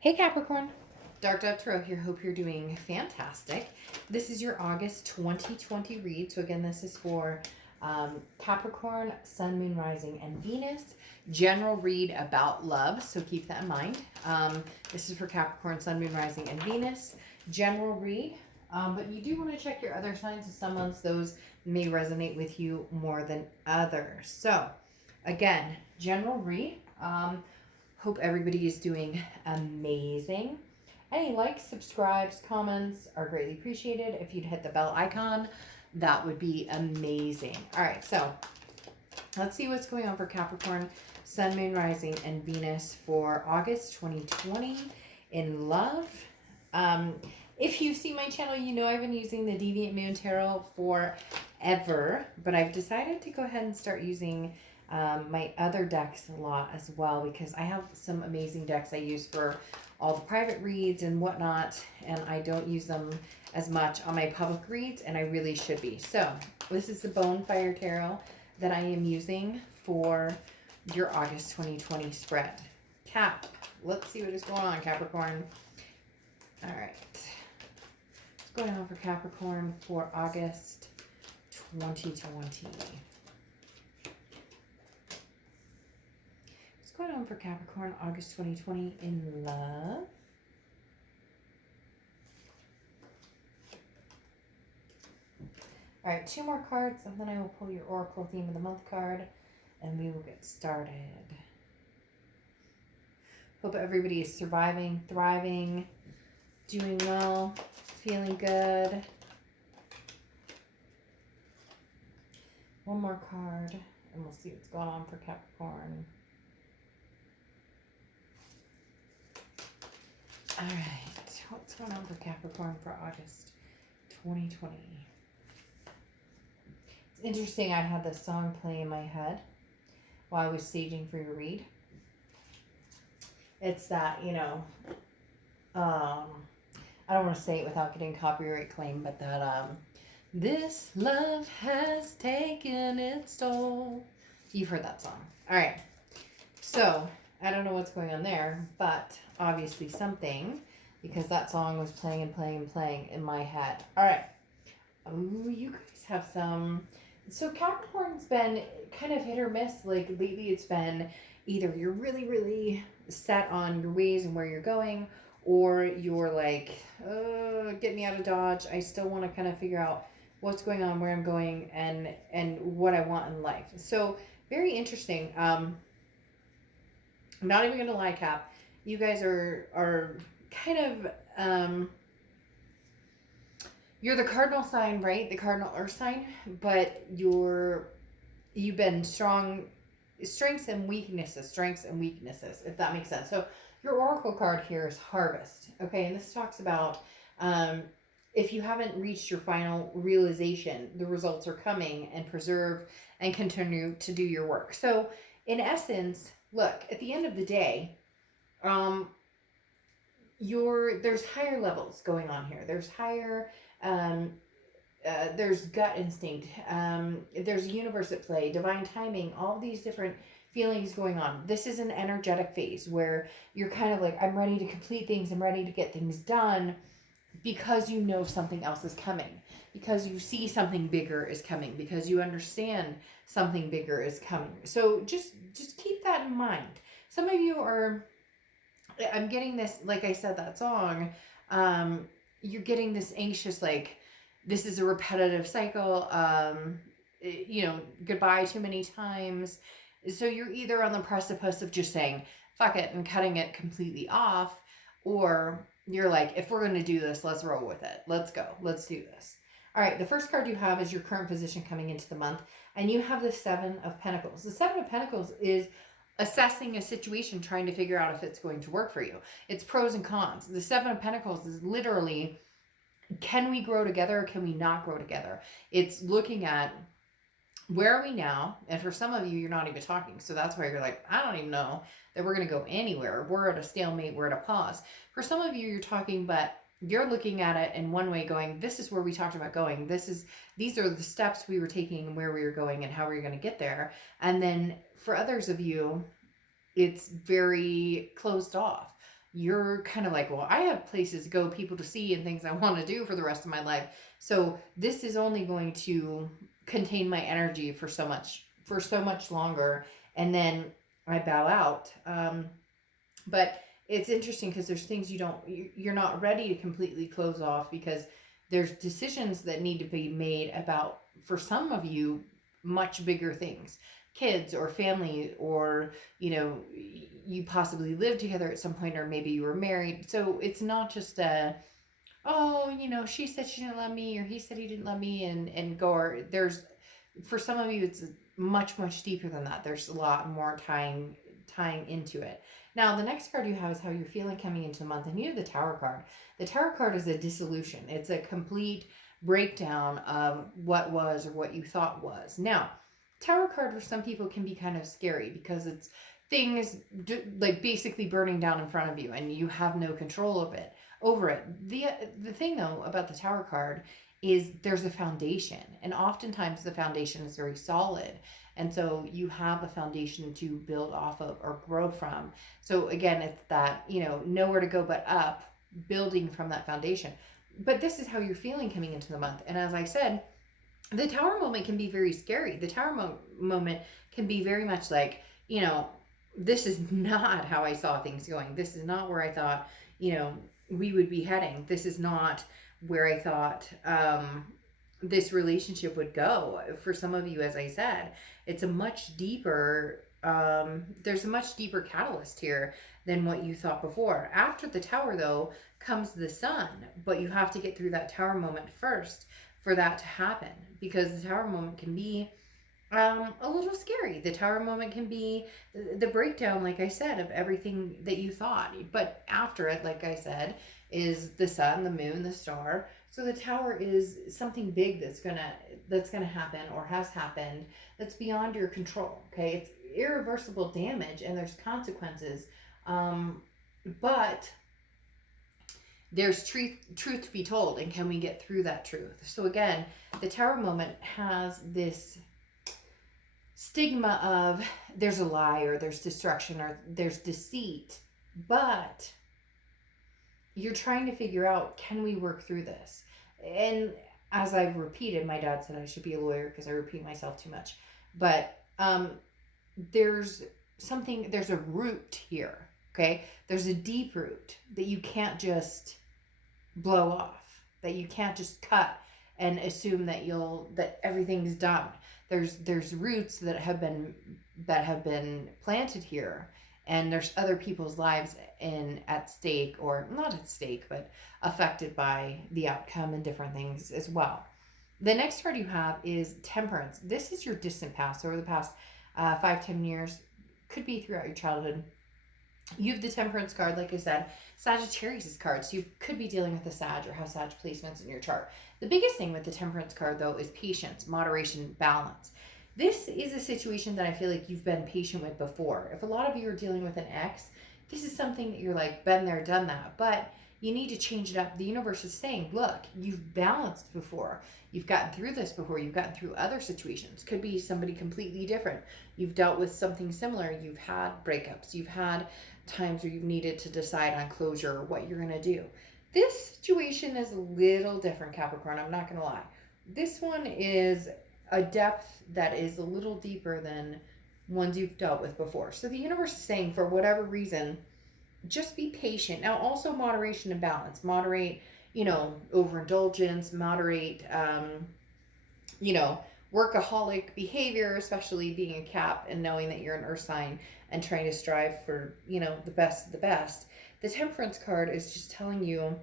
Hey Capricorn, Dark Dove Tarot here. Hope you're doing fantastic. This is your August 2020 read. So again, this is for Capricorn, Sun, Moon, Rising, and Venus. General read about love, so keep that in mind. This is for Capricorn, Sun, Moon, Rising, and Venus. General read, but you do want to check your other signs. Some months those may resonate with you more than others. So again, general read. Hope everybody is doing amazing. Any likes, subscribes, comments are greatly appreciated. If you'd hit the bell icon, that would be amazing. All right, so let's see what's going on for Capricorn, Sun, Moon, Rising, and Venus for August 2020 in love. If you see my channel, you know I've been using the Deviant Moon Tarot forever, but I've decided to go ahead and start using my other decks a lot as well, because I have some amazing decks I use for all the private reads and whatnot, and I don't use them as much on my public reads, and I really should be. So this is the Bonfire Tarot that I am using for your August 2020 spread. Cap, let's see what is going on, Capricorn. All right, what's going on for Capricorn for August 2020? What's going on for Capricorn, August 2020 in love? All right, 2 more cards, and then I will pull your Oracle Theme of the Month card, and we will get started. Hope everybody is surviving, thriving, doing well, feeling good. One more card, and we'll see what's going on for Capricorn. All right, what's going on for Capricorn for August 2020? It's interesting, I had this song play in my head while I was staging for your read. It's that, you know, I don't want to say it without getting copyright claim, but that, this love has taken its toll. You've heard that song. All right, so I don't know what's going on there, but obviously something, because that song was playing and playing and playing in my head. All right. Ooh, you guys have some. So Capricorn's been kind of hit or miss. Like lately it's been either you're really, really set on your ways and where you're going, or you're like, get me out of Dodge. I still want to kind of figure out what's going on, where I'm going, and what I want in life. So very interesting. I'm not even going to lie, Cap. You guys are kind of, you're the cardinal sign, right? The cardinal earth sign, but you've been strengths and weaknesses, if that makes sense. So your oracle card here is harvest. Okay. And this talks about, if you haven't reached your final realization, the results are coming, and preserve and continue to do your work. So in essence, look, at the end of the day, there's higher levels going on here. There's higher, there's gut instinct. There's universe at play, divine timing, all these different feelings going on. This is an energetic phase where you're kind of like, I'm ready to complete things. I'm ready to get things done, because you know something else is coming, because you see something bigger is coming, because you understand something bigger is coming. So just keep that in mind. Some of you are, I'm getting this, like I said, that song, you're getting this anxious, like, this is a repetitive cycle, you know, goodbye too many times. So you're either on the precipice of just saying, fuck it, and cutting it completely off, or you're like, if we're going to do this, let's roll with it. Let's go. Let's do this. All right, the first card you have is your current position coming into the month, and you have the 7 of Pentacles. The 7 of Pentacles is assessing a situation, trying to figure out if it's going to work for you. It's pros and cons. The 7 of Pentacles is literally, can we grow together or can we not grow together? It's looking at, where are we now? And for some of you, you're not even talking. So that's why you're like, I don't even know that we're going to go anywhere. We're at a stalemate. We're at a pause. For some of you, you're talking, but you're looking at it in one way going, this is where we talked about going. These are the steps we were taking and where we were going and how we were going to get there. And then for others of you, it's very closed off. you're kind of like, well, I have places to go, people to see, and things I want to do for the rest of my life. So this is only going to contain my energy for so much longer, and then I bow out. But it's interesting because there's things you're not ready to completely close off, because there's decisions that need to be made about, for some of you, much bigger things, kids or family, or you possibly lived together at some point, or maybe you were married. So it's not just oh, she said she didn't love me, or he said he didn't love me, and go. Or there's, for some of you, it's much deeper than that. There's a lot more tying into it. Now, the next card you have is how you're feeling coming into the month, and you have the Tower card. The Tower card is a dissolution. It's a complete breakdown of what was or what you thought was. Now, Tower card for some people can be kind of scary, because it's things like basically burning down in front of you, and you have no control of it over it. The thing though about the Tower card is there's a foundation, and oftentimes the foundation is very solid, and so you have a foundation to build off of or grow from. So again, it's that, nowhere to go but up, building from that foundation. But this is how you're feeling coming into the month. And as I said, the Tower moment can be very scary. The Tower moment can be very much like, this is not how I saw things going. This is not where I thought, we would be heading. This is not where I thought this relationship would go. For some of you, as I said, it's a much deeper, there's a much deeper catalyst here than what you thought before. After the Tower, though, comes the Sun, but you have to get through that Tower moment first for that to happen, because the Tower moment can be a little scary. The Tower moment can be the breakdown, like I said, of everything that you thought. But after it, like I said, is the Sun, the Moon, the star. So the Tower is something big that's gonna happen, or has happened, that's beyond your control. Okay, it's irreversible damage, and there's consequences. But there's truth to be told, and can we get through that truth? So again, the Tower moment has this stigma of there's a lie, or there's destruction, or there's deceit, but you're trying to figure out, can we work through this? And as I've repeated, my dad said I should be a lawyer because I repeat myself too much, but there's a root here. Okay, there's a deep root that you can't just blow off, that you can't just cut and assume that everything's done. There's roots that have been planted here, and there's other people's lives at stake, or not at stake, but affected by the outcome and different things as well. The next card you have is Temperance. This is your distant past, over the past 5-10 years, could be throughout your childhood. You have the Temperance card, like I said, Sagittarius card, so you could be dealing with a Sag or have Sag placements in your chart. The biggest thing with the Temperance card, though, is patience, moderation, balance. This is a situation that I feel like you've been patient with before. If a lot of you are dealing with an ex, this is something that you're like, been there, done that, but you need to change it up. The universe is saying, look, you've balanced before. You've gotten through this before. You've gotten through other situations. Could be somebody completely different. You've dealt with something similar. You've had breakups. You've had times where you've needed to decide on closure or what you're going to do. This situation is a little different, Capricorn. I'm not going to lie. This one is a depth that is a little deeper than ones you've dealt with before. So the universe is saying, for whatever reason, just be patient. Now, also moderation and balance. Moderate, overindulgence. Moderate, workaholic behavior, especially being a Cap and knowing that you're an Earth sign and trying to strive for, the best of the best. The Temperance card is just telling you,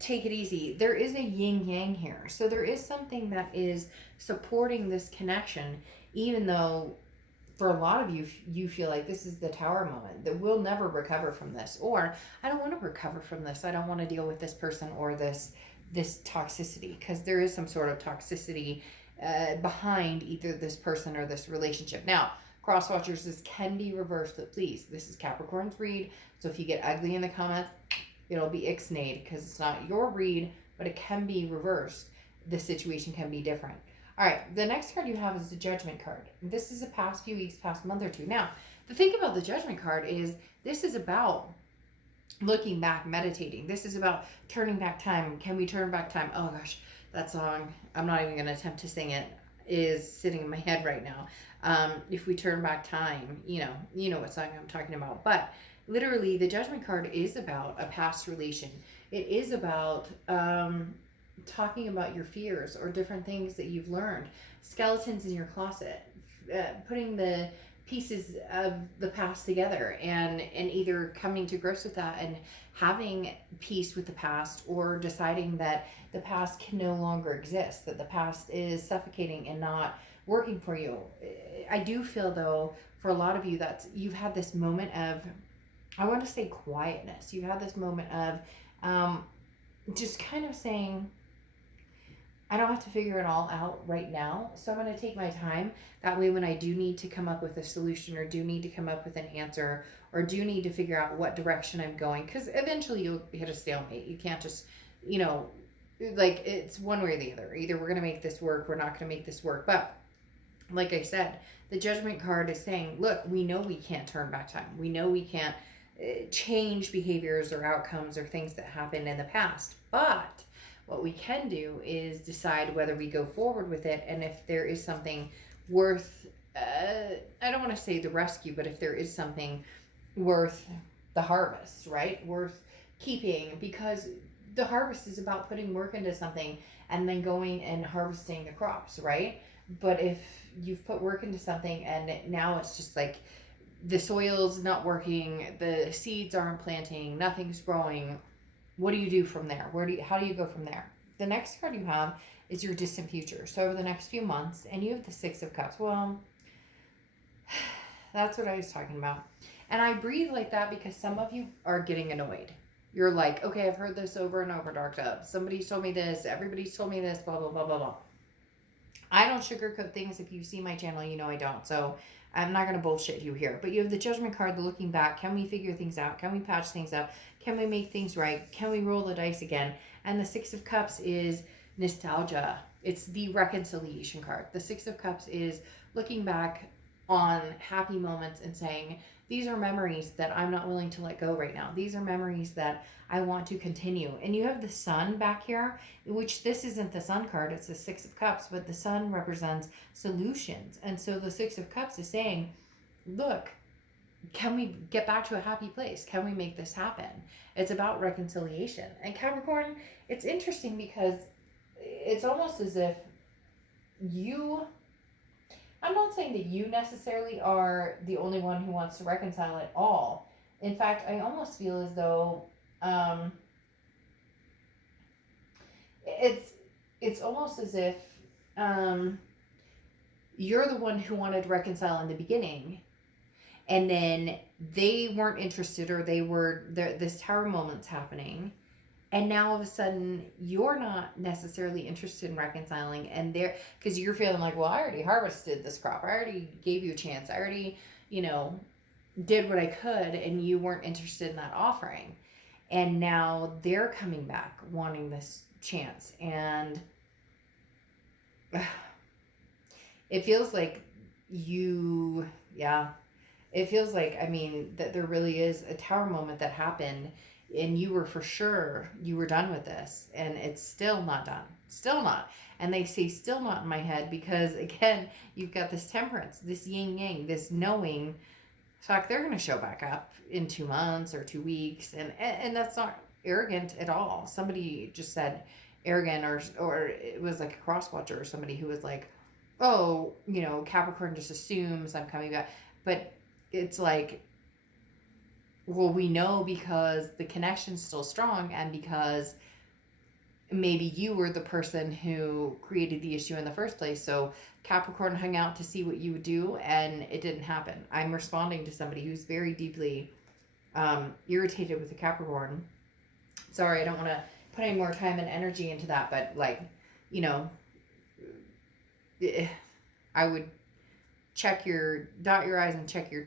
take it easy. There is a yin-yang here. So there is something that is supporting this connection, even though for a lot of you, you feel like this is the Tower moment, that we'll never recover from this, or I don't want to recover from this. I don't want to deal with this person or this toxicity, because there is some sort of toxicity behind either this person or this relationship. Now, cross watchers, this can be reversed, but please, this is Capricorn's read. So if you get ugly in the comments, it'll be ixnayed, because it's not your read, but it can be reversed. The situation can be different. All right, the next card you have is the Judgment card. This is the past few weeks, past month or two. Now, the thing about the Judgment card is this is about looking back, meditating. This is about turning back time. Can we turn back time? Oh gosh, that song, I'm not even going to attempt to sing it, is sitting in my head right now. If we turn back time, you know what song I'm talking about. But literally, the Judgment card is about a past relation. It is about talking about your fears or different things that you've learned, skeletons in your closet, putting the pieces of the past together, and either coming to grips with that and having peace with the past, or deciding that the past can no longer exist, that the past is suffocating and not working for you. I do feel, though, for a lot of you, that you've had this moment of, I want to say, quietness. You've had this moment of just kind of saying, I don't have to figure it all out right now, so I'm going to take my time. That way, when I do need to come up with a solution, or do need to come up with an answer, or do need to figure out what direction I'm going, because eventually you'll hit a stalemate. You can't just, like, it's one way or the other. Either we're going to make this work, we're not going to make this work. But like I said, the Judgment card is saying, look, we know we can't turn back time. We know we can't change behaviors or outcomes or things that happened in the past. But what we can do is decide whether we go forward with it, and if there is something worth, I don't want to say the rescue, but if there is something worth the harvest, right? Worth keeping, because the harvest is about putting work into something and then going and harvesting the crops, right? But if you've put work into something and now it's just like the soil's not working, the seeds aren't planting, nothing's growing, what do you do from there? How do you go from there? The next card you have is your distant future. So over the next few months, and you have the Six of Cups. Well, that's what I was talking about. And I breathe like that because some of you are getting annoyed. You're like, okay, I've heard this over and over, Dark Dove. Somebody's told me this. Everybody's told me this, blah, blah, blah, blah, blah. I don't sugarcoat things. If you see my channel, you know I don't. So I'm not going to bullshit you here. But you have the Judgment card, the looking back. Can we figure things out? Can we patch things up? Can we make things right? Can we roll the dice again? And the Six of Cups is nostalgia. It's the reconciliation card. The Six of Cups is looking back on happy moments and saying, these are memories that I'm not willing to let go right now. These are memories that I want to continue. And you have the Sun back here, which this isn't the Sun card, it's the Six of Cups, but the Sun represents solutions. And so the Six of Cups is saying, look, can we get back to a happy place? Can we make this happen? It's about reconciliation. And Capricorn, it's interesting because it's almost as if I'm not saying that you necessarily are the only one who wants to reconcile at all. In fact, I almost feel as though it's almost as if you're the one who wanted to reconcile in the beginning, and then they weren't interested, or this tower moment's happening, and now all of a sudden you're not necessarily interested in reconciling, and because you're feeling like, well, I already harvested this crop, I already gave you a chance, I already did what I could, and you weren't interested in that offering. And now they're coming back wanting this chance, and it feels like it feels like, that there really is a tower moment that happened, and you were for sure you were done with this, and it's still not done. Still not. And they say still not in my head because, again, you've got this temperance, this yin yang, this knowing. In fact, they're going to show back up in 2 months or 2 weeks, and that's not arrogant at all. Somebody just said arrogant, or it was like a cross watcher or somebody who was like, oh, Capricorn just assumes I'm coming back. But it's like, well, we know because the connection's still strong, and because maybe you were the person who created the issue in the first place. So Capricorn hung out to see what you would do, and it didn't happen. I'm responding to somebody who's very deeply irritated with the Capricorn. Sorry, I don't want to put any more time and energy into that, but I would dot your I's and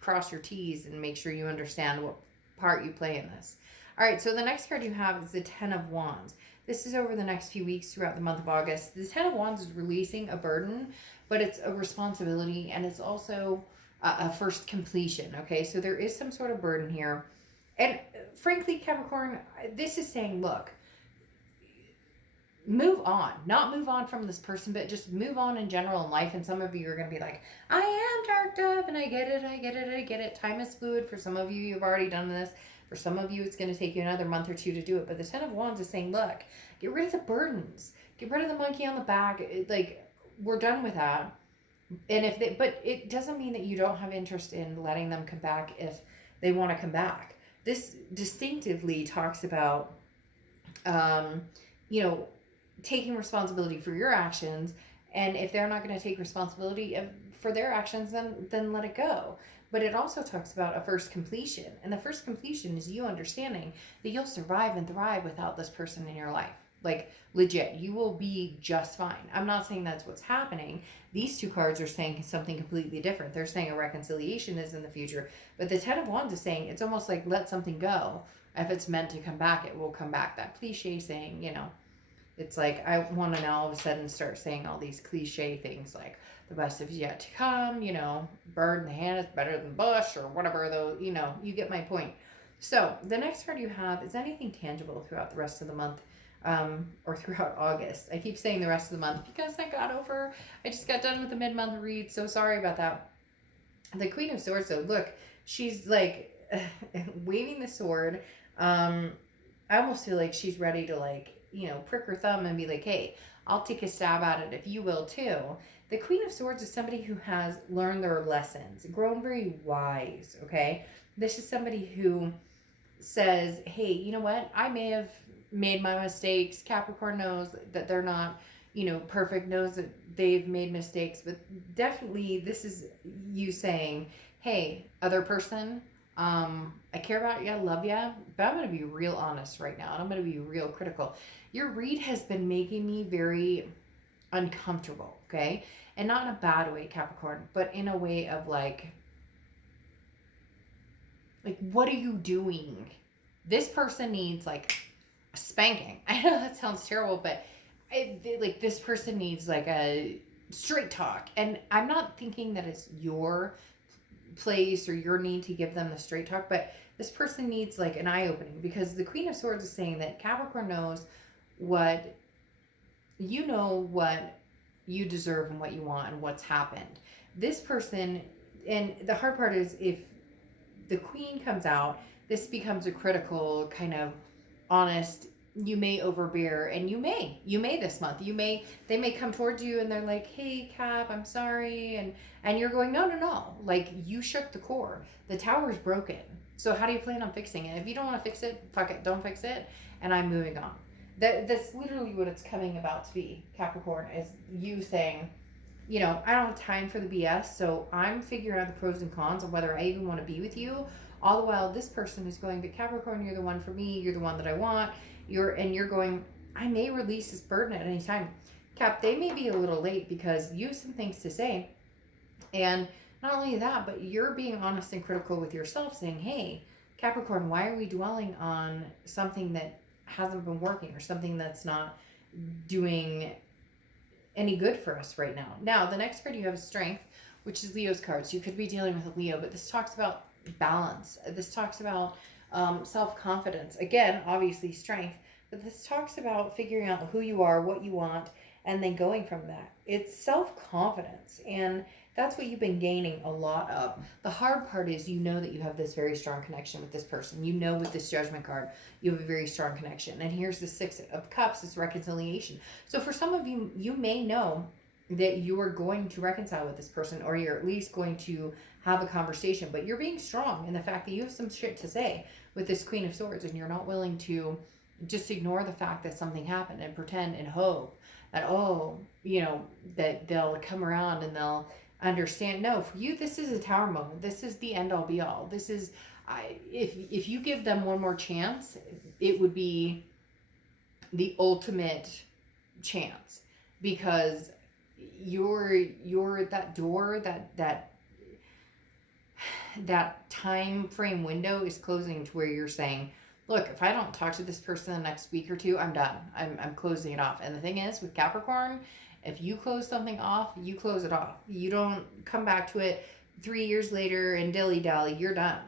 cross your T's, and make sure you understand what part you play in this. All right, so the next card you have is the Ten of Wands. This is over the next few weeks throughout the month of August. The Ten of Wands is releasing a burden, but it's a responsibility, and it's also a first completion, okay? So there is some sort of burden here. And frankly, Capricorn, this is saying, look, move on. Not move on from this person, but just move on in general in life. And some of you are going to be like, I am Dark Dove, and I get it. Time is fluid. For some of you, you've already done this. For some of you, it's going to take you another month or two to do it. But the Ten of Wands is saying, look, get rid of the burdens. Get rid of the monkey on the back. We're done with that. And but it doesn't mean that you don't have interest in letting them come back if they want to come back. This distinctively talks about, taking responsibility for your actions, and if they're not going to take responsibility for their actions, then let it go. But it also talks about a first completion, and the first completion is you understanding that you'll survive and thrive without this person in your life. Like, legit, you will be just fine. I'm not saying that's what's happening. These two cards are saying something completely different. They're saying a reconciliation is in the future, but the Ten of Wands is saying it's almost like let something go. If it's meant to come back, it will come back. That cliche saying, it's like I want to now all of a sudden start saying all these cliche things like the best is yet to come, bird in the hand is better than bush, or whatever, though, you get my point. So the next card you have is anything tangible throughout the rest of the month, or throughout August. I keep saying the rest of the month because I just got done with the mid-month read, so sorry about that. The Queen of Swords, though, look, she's like waving the sword. I almost feel like she's ready to prick her thumb and be like, hey, I'll take a stab at it if you will too. The Queen of Swords is somebody who has learned their lessons, grown very wise, okay? This is somebody who says, hey, you know what? I may have made my mistakes. Capricorn knows that they're not, perfect, knows that they've made mistakes, but definitely this is you saying, hey, other person, I care about you, love you, but I'm going to be real honest right now, and I'm going to be real critical. Your read has been making me very uncomfortable, okay? And not in a bad way, Capricorn, but in a way of like, what are you doing? This person needs a spanking. I know that sounds terrible, but this person needs a straight talk. And I'm not thinking that it's your place or your need to give them the straight talk, but this person needs an eye opening, because the Queen of Swords is saying that Capricorn knows what you deserve and what you want and what's happened. This person, and the hard part is if the Queen comes out, this becomes a critical kind of honest, you may overbear, and you may this month, they may come towards you and they're like, hey Cap, I'm sorry, and you're going, no, you shook the core, the tower's broken, so how do you plan on fixing it? If you don't want to fix it, fuck it, don't fix it, and I'm moving on. That's literally what it's coming about to be, Capricorn, is you saying, I don't have time for the BS, so I'm figuring out the pros and cons of whether I even want to be with you. All the while, this person is going, but Capricorn, you're the one for me, you're the one that I want, you're going, I may release this burden at any time. Cap, they may be a little late because you have some things to say, and not only that, but you're being honest and critical with yourself, saying, hey, Capricorn, why are we dwelling on something that hasn't been working, or something that's not doing any good for us right now? Now, the next card you have is Strength, which is Leo's card. So you could be dealing with a Leo, but this talks about balance. This talks about self-confidence. Again, obviously strength, but this talks about figuring out who you are, what you want, and then going from that. It's self-confidence, and that's what you've been gaining a lot of. The hard part is that you have this very strong connection with this person. With this Judgment card, you have a very strong connection. And here's the Six of Cups, it's reconciliation. So for some of you, you may know that you are going to reconcile with this person, or you're at least going to have a conversation, but you're being strong in the fact that you have some shit to say with this Queen of Swords, and you're not willing to just ignore the fact that something happened and pretend and hope that, that they'll come around and they'll understand. No, for you, this is a Tower moment. This is the end all be all. This is, if you give them one more chance, it would be the ultimate chance, because you're that door, that time frame window is closing, to where you're saying, look, if I don't talk to this person the next week or two, I'm done. I'm closing it off. And the thing is, with Capricorn, if you close something off, you close it off. You don't come back to it 3 years later and dilly-dally. You're done.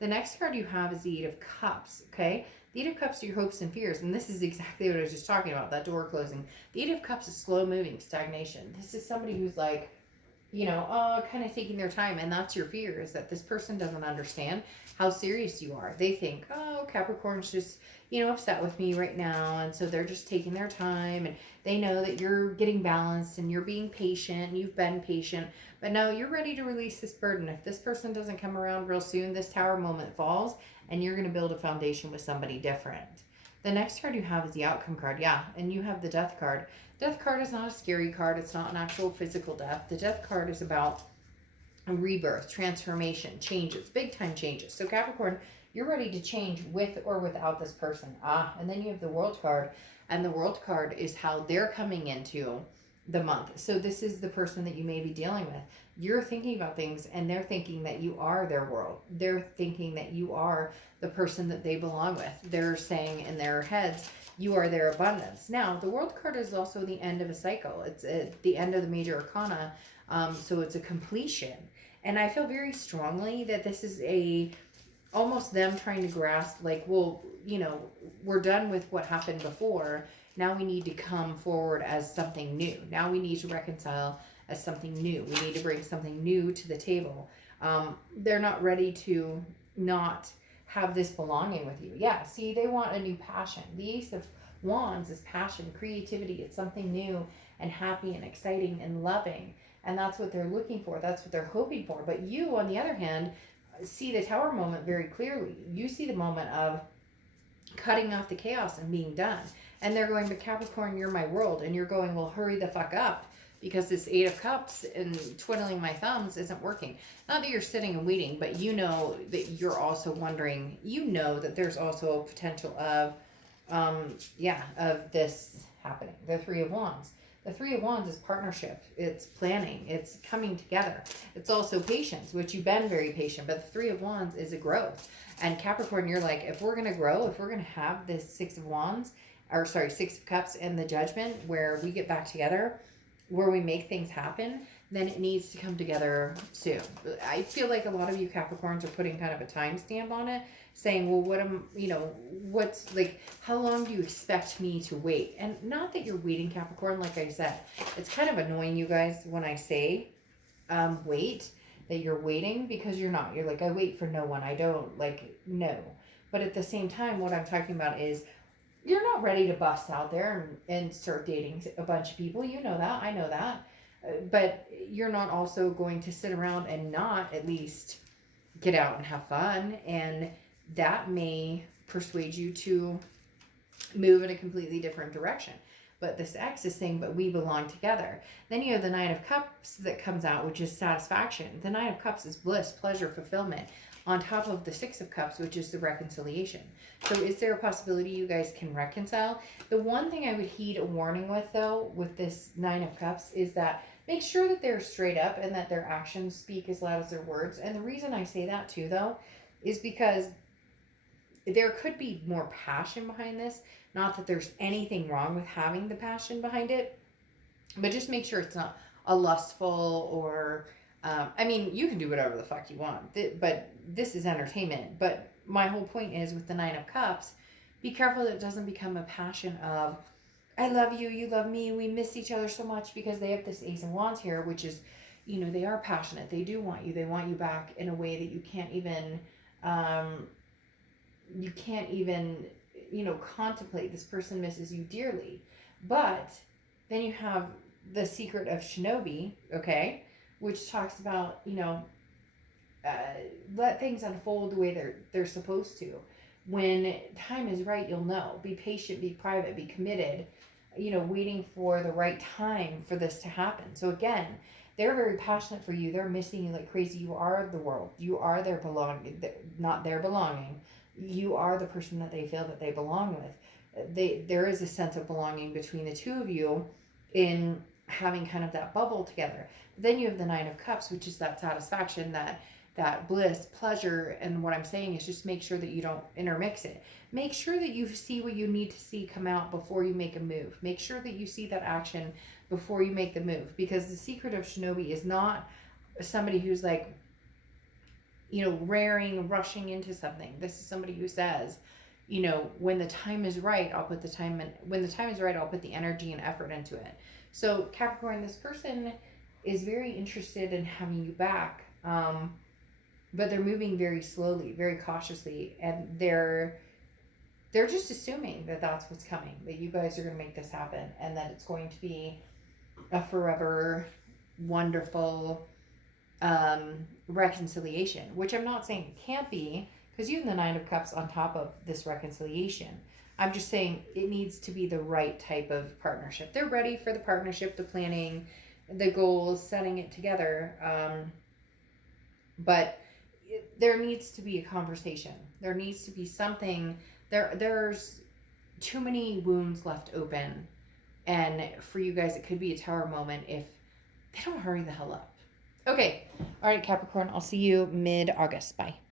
The next card you have is the Eight of Cups, okay? The Eight of Cups are your hopes and fears, and this is exactly what I was just talking about, that door closing. The Eight of Cups is slow moving, stagnation. This is somebody who's like, kind of taking their time, and that's your fear, is that this person doesn't understand how serious you are. They think, oh, Capricorn's just, upset with me right now, and so they're just taking their time, and they know that you're getting balanced, and you're being patient, and you've been patient, but no, you're ready to release this burden. If this person doesn't come around real soon, this tower moment falls, and you're going to build a foundation with somebody different. The next card you have is the outcome card, and you have the death card. Death card is not a scary card. It's not an actual physical death. The death card is about a rebirth, transformation, changes, big time changes. So Capricorn, you're ready to change with or without this person. And then you have the world card, and the world card is how they're coming into the month. So this is the person that you may be dealing with. You're thinking about things, and they're thinking that you are their world. They're thinking that you are the person that they belong with. They're saying in their heads, you are their abundance. Now, the world card is also the end of a cycle. It's the end of the major arcana. So it's a completion. And I feel very strongly that this is almost them trying to grasp, like, well, we're done with what happened before. Now we need to come forward as something new. Now we need to reconcile as something new. We need to bring something new to the table. They're not ready to not have this belonging with you. See, they want a new passion. The Ace of Wands is passion, creativity. It's something new and happy and exciting and loving. And that's what they're looking for. That's what they're hoping for. But you, on the other hand, see the tower moment very clearly. You see the moment of cutting off the chaos and being done. And they're going, but Capricorn, you're my world. And you're going, well, hurry the fuck up, because this Eight of Cups and twiddling my thumbs isn't working. Not that you're sitting and waiting, but you know that you're also wondering, that there's also a potential of this happening. The Three of Wands. The Three of Wands is partnership. It's planning. It's coming together. It's also patience, which you've been very patient, but the Three of Wands is a growth. And Capricorn, you're like, if we're going to grow, if we're going to have this Six of Cups and the Judgment, where we get back together, where we make things happen, then it needs to come together soon. I feel like a lot of you Capricorns are putting kind of a timestamp on it, saying, well, what's like, how long do you expect me to wait? And not that you're waiting, Capricorn, like I said. It's kind of annoying, you guys, when I say wait, that you're waiting, because you're not. You're like, I wait for no one. I don't, no. But at the same time, what I'm talking about is, you're not ready to bust out there and start dating a bunch of people. You know that. I know that. But you're not also going to sit around and not at least get out and have fun. And that may persuade you to move in a completely different direction. But this X is saying, but we belong together. Then you have the Nine of Cups that comes out, which is satisfaction. The Nine of Cups is bliss, pleasure, fulfillment, on top of the Six of Cups, which is the reconciliation. So is there a possibility you guys can reconcile? The one thing I would heed a warning with, though, with this Nine of Cups, is that make sure that they're straight up and that their actions speak as loud as their words. And the reason I say that, too, though, is because there could be more passion behind this. Not that there's anything wrong with having the passion behind it, but just make sure it's not a lustful or... you can do whatever the fuck you want, but this is entertainment. But my whole point is, with the Nine of Cups, be careful that it doesn't become a passion of, I love you, you love me, we miss each other so much, because they have this Ace of Wands here, which is, they are passionate. They do want you. They want you back in a way that you can't even, contemplate. This person misses you dearly. But then you have the Secret of Shinobi, okay? Which talks about, let things unfold the way they're supposed to. When time is right, you'll know. Be patient, be private, be committed, waiting for the right time for this to happen. So again, they're very passionate for you. They're missing you like crazy. You are the world. You are their belonging, not their belonging. You are the person that they feel that they belong with. There is a sense of belonging between the two of you in having kind of that bubble together. Then you have the Nine of Cups, which is that satisfaction, that bliss, pleasure. And what I'm saying is, just make sure that you don't intermix it. Make sure that you see what you need to see come out before you make a move. Make sure that you see that action before you make the move. Because the Secret of Shinobi is not somebody who's like, raring, rushing into something. This is somebody who says, when the time is right, I'll put the time in. When the time is right, I'll put the energy and effort into it. So Capricorn, this person is very interested in having you back, but they're moving very slowly, very cautiously, and they're just assuming that that's what's coming, that you guys are going to make this happen, and that it's going to be a forever wonderful reconciliation, which I'm not saying it can't be, because you have the Nine of Cups on top of this reconciliation. I'm just saying it needs to be the right type of partnership. They're ready for the partnership, the planning, the goals, setting it together. But there needs to be a conversation. There needs to be something. There's too many wounds left open. And for you guys, it could be a tower moment if they don't hurry the hell up. Okay. All right, Capricorn. I'll see you mid-August. Bye.